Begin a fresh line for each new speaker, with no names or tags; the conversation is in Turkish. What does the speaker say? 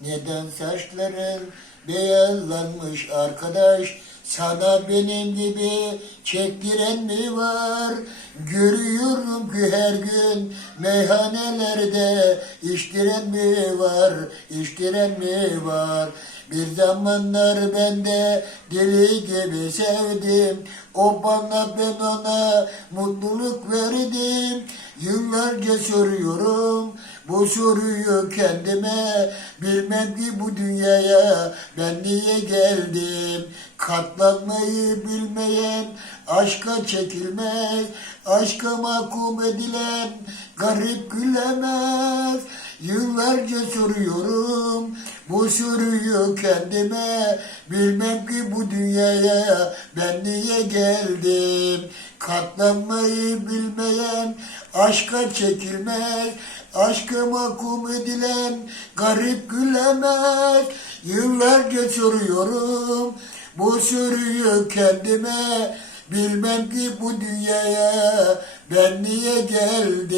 Neden saçların beyazlanmış arkadaş? Sana benim gibi çektiren mi var? Görüyorum ki her gün meyhanelerde içtiren mi var? İçtiren mi var? Bir zamanlar ben de deli gibi sevdim. O bana ben ona mutluluk verdim. Yıllarca soruyorum bu soruyu kendime. Bilmem ki bu dünyaya ben niye geldim. Katlanmayı bilmeyen aşka çekilmez. Aşka mahkum edilen garip gülemez. Yıllarca soruyorum bu soruyu kendime Bilmem ki bu dünyaya ben niye geldim Katlanmayı bilmeyen aşka çekilmez Aşka mahkum edilen garip gülemez Yıllarca soruyorum bu soruyu kendime Bilmem ki bu dünyaya ben niye geldim